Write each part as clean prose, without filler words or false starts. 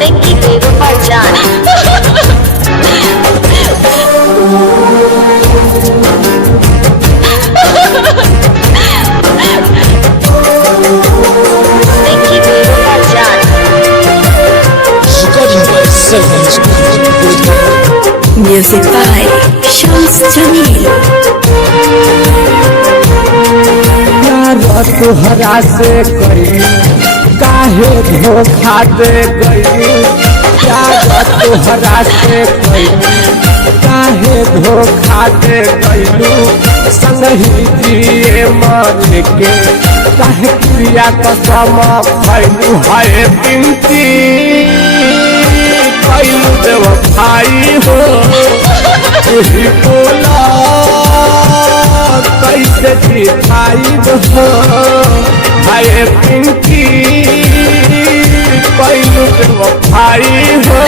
देखी बेवफा जान। देखी बेवफा जान। Music by Shams Jamil. प्यार तोहरा से कई काहे धोखा दे गई। प्यार तोहरा से कई काहे धोखा दे गईलू। संगही जिए मन के काहे क्रिया कसम खैलू। है बिनती कैलू बेवफाई हो। तुही बोला कैसे दिखाई हो। हाय पिंकी कैलू बेवफाई हो।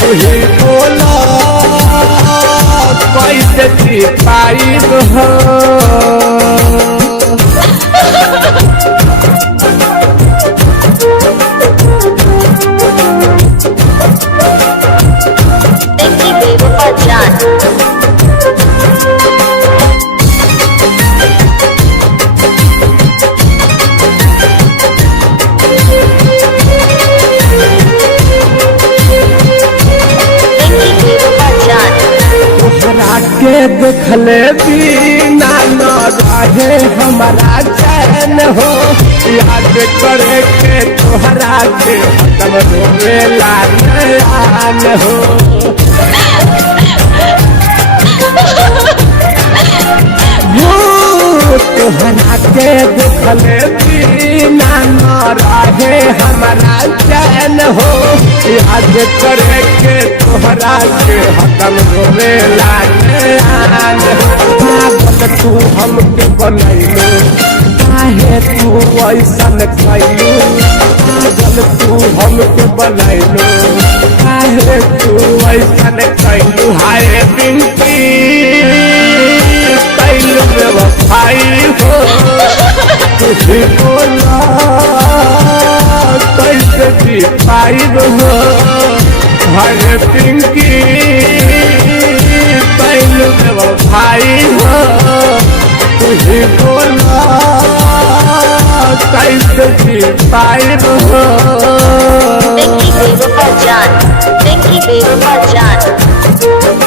तुही बोला कैसे दिखाई हो। देखी बेवफा जान। देखी बेवफा जान। तोहरा के देखले बिना न रहे हमारा चैन हो। याद करे के तोहरा के खत्म रोवेला नयान हो। तोहरा के देखले बिना न रहे हमारा चैन हो। याद करे के तोहरा के खत्म रोवेला नयान हो। पागल तू हमके बनैलू काहे तू ऐसन कैलू। पागल तू हमके बनैलू काहे तू ऐसन कैलू। हाय बिनती कैलू बेवफाई हो। तुझे बोला कैसे दिखाई हो। हाय पिंकी कैलू बेवफाई हो। तुझे बोला कैसे दिखाई हो। देखी बेवफा जान। देखी बेवफा जान।